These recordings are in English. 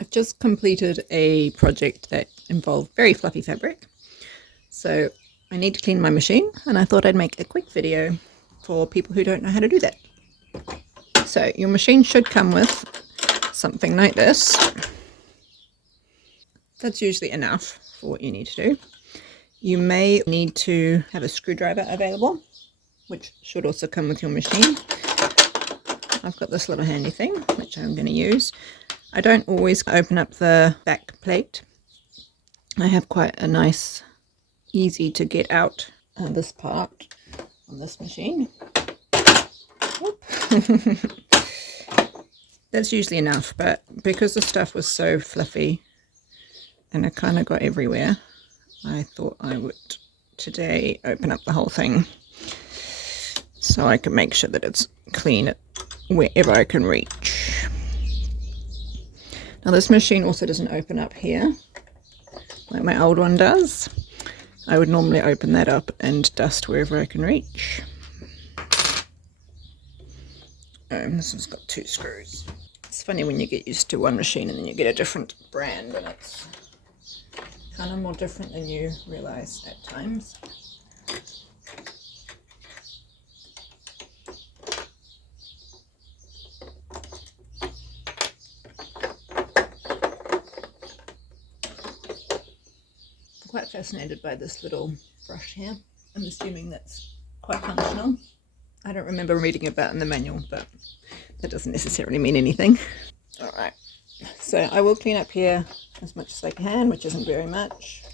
I've just completed a project that involved very fluffy fabric. So I need to clean my machine, and I thought I'd make a quick video for people who don't know how to do that. So your machine should come with something like this. That's usually enough for what you need to do. You may need to have a screwdriver available, which should also come with your machine. I've got this little handy thing, which I'm going to use. I don't always open up the back plate. I have quite a nice, easy to get out this part on this machine. That's usually enough, but because the stuff was so fluffy and it kind of got everywhere, I thought I would today open up the whole thing so I can make sure that it's clean wherever I can reach. Now this machine also doesn't open up here like my old one does. I would normally open that up and dust wherever I can reach. This one's got 2 screws. It's funny when you get used to one machine and then you get a different brand, and it's kind of more different than you realize at times. I'm quite fascinated by this little brush here. I'm assuming that's quite functional. I don't remember reading about it in the manual, but that doesn't necessarily mean anything. Alright, so I will clean up here as much as I can, which isn't very much.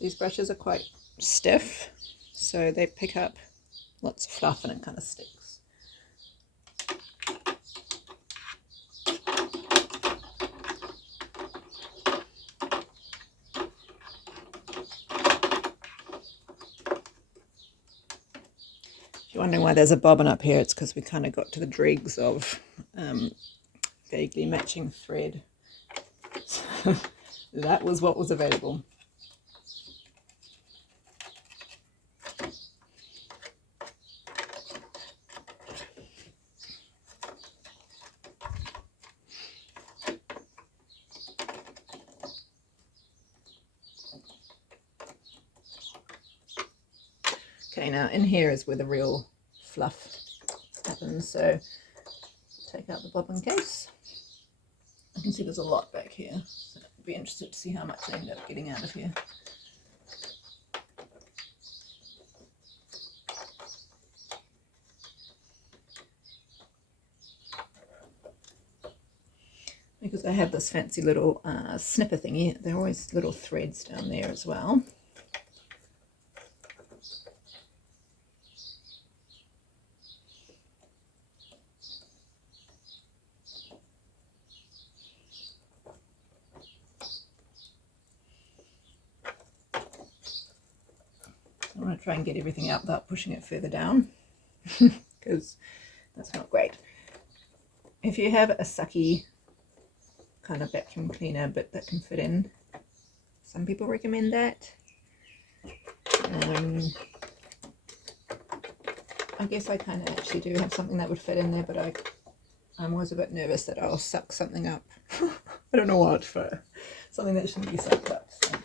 These brushes are quite stiff, so they pick up lots of fluff and it kind of sticks. If you're wondering why there's a bobbin up here, it's because we kind of got to the dregs of vaguely matching thread. So that was what was available. Okay, now in here is where the real fluff happens, so take out the bobbin case. I can see there's a lot back here, so I'd be interested to see how much I end up getting out of here. Because I have this fancy little snipper thingy, there are always little threads down there as well. I want to try and get everything out without pushing it further down, because that's not great. If you have a sucky kind of vacuum cleaner bit that can fit in, some people recommend that. I guess I kind of actually do have something that would fit in there, but I'm always a bit nervous that I'll suck something up. I don't know what, for something that shouldn't be sucked up. So.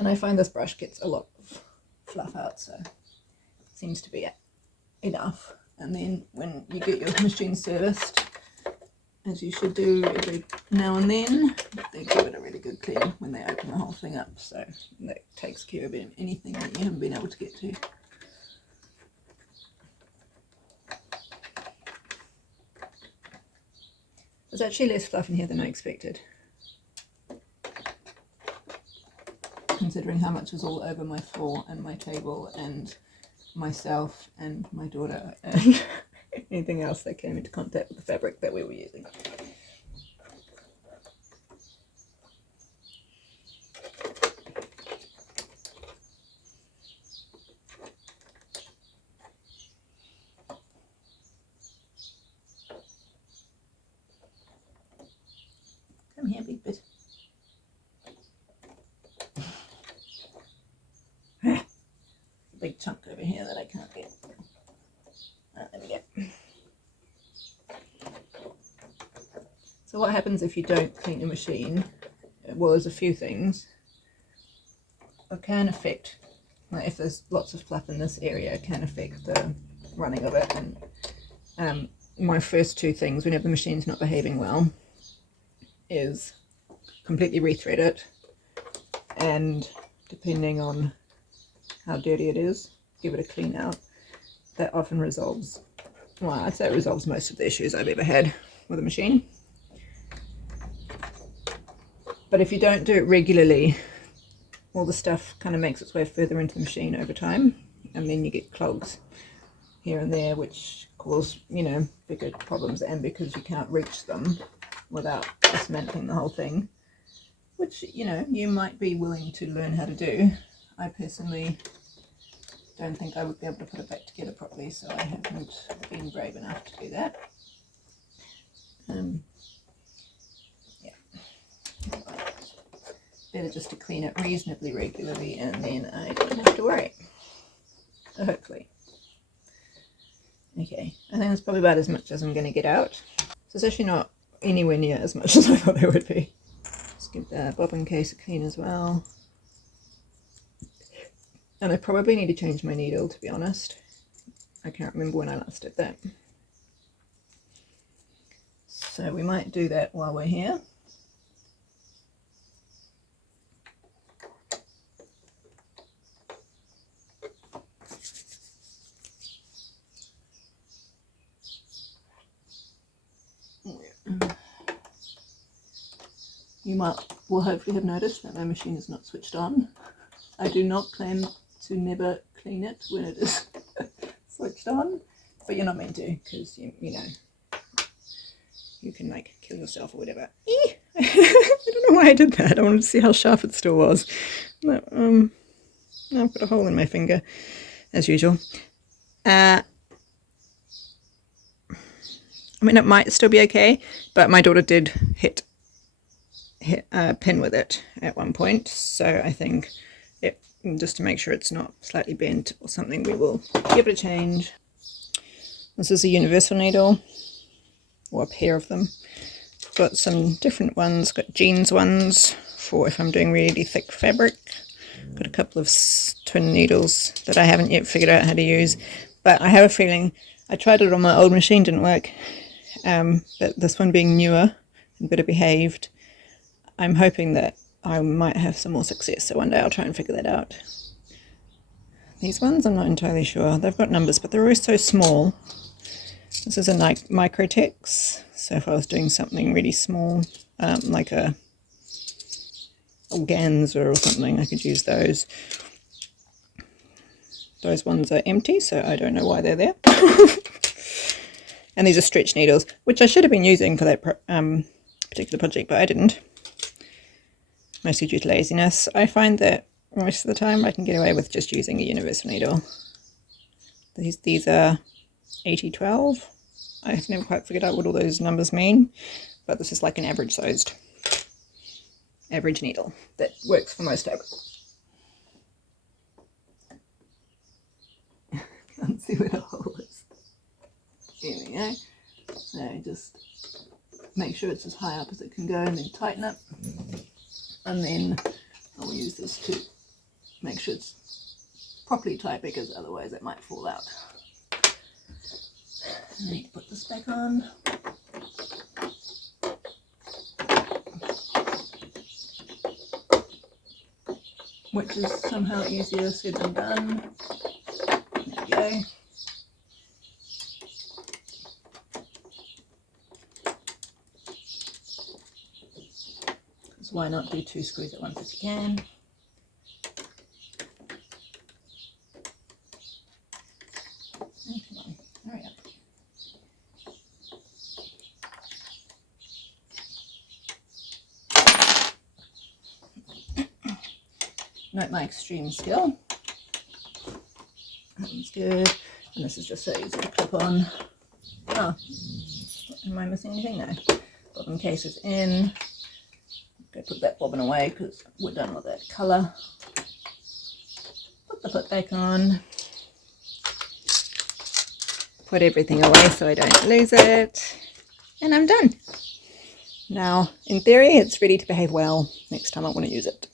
And I find this brush gets a lot of fluff out, so it seems to be enough. And then when you get your machine serviced, as you should do every now and then, they give it a really good clean when they open the whole thing up, so that takes care of anything that you haven't been able to get to. There's actually less fluff in here than I expected, considering how much was all over my floor and my table and myself and my daughter and anything else that came into contact with the fabric that we were using. Come here, big bit. Big chunk over here that I can't get. There we go. So what happens if you don't clean your machine? Well, there's a few things. It can affect, like if there's lots of fluff in this area, it can affect the running of it. And my first two things, whenever the machine's not behaving well, is completely rethread it, and depending on how dirty it is, give it a clean out. That often resolves, well, I'd say it resolves most of the issues I've ever had with a machine. But if you don't do it regularly, all the stuff kind of makes its way further into the machine over time, and then you get clogs here and there, which cause, you know, bigger problems. And because you can't reach them without dismantling the whole thing, which, you know, you might be willing to learn how to do. I personally don't think I would be able to put it back together properly, so I haven't been brave enough to do that. Yeah, better just to clean it reasonably regularly, and then I don't have to worry, hopefully. Okay, I think that's probably about as much as I'm going to get out. So it's actually not anywhere near as much as I thought it would be. Let's give the bobbin case a clean as well. And I probably need to change my needle, to be honest. I can't remember when I last did that. So we might do that while we're here. You will hopefully have noticed that my machine is not switched on. I do not plan to never clean it when it is switched on, but you're not meant to, because you know, you can like kill yourself or whatever. I don't know why I did that. I wanted to see how sharp it still was. But, I've got a hole in my finger as usual. I mean, it might still be okay, but my daughter did hit a pin with it at one point, so I think just to make sure it's not slightly bent or something, we will give it a change. This is a universal needle, or a pair of them. Got some different ones, got jeans ones for if I'm doing really thick fabric. Got a couple of twin needles that I haven't yet figured out how to use, but I have a feeling, I tried it on my old machine, didn't work, but this one being newer and better behaved, I'm hoping that I might have some more success, so one day I'll try and figure that out. These ones, I'm not entirely sure. They've got numbers, but they're always so small. This is a Microtex, so if I was doing something really small, like a organza or something, I could use those. Those ones are empty, so I don't know why they're there. And these are stretch needles, which I should have been using for that particular project, but I didn't. Mostly due to laziness. I find that most of the time I can get away with just using a universal needle. These are 8012. I've never quite figured out what all those numbers mean, but this is like an average-sized average needle that works for most fabric. Can't see where the hole is. There we go. So just make sure it's as high up as it can go, and then tighten it. And then I'll use this to make sure it's properly tight, because otherwise it might fall out. I need to put this back on. Which is somehow easier said than done. There we go. Why not do 2 screws at once if you can? Oh, come on, hurry up. Note my extreme skill. That one's good. And this is just so easy to clip on. Oh, am I missing anything? No. Bobbin case is in. Go put that bobbin away because we're done with that colour. Put the foot back on. Put everything away so I don't lose it. And I'm done. Now, in theory, it's ready to behave well next time I want to use it.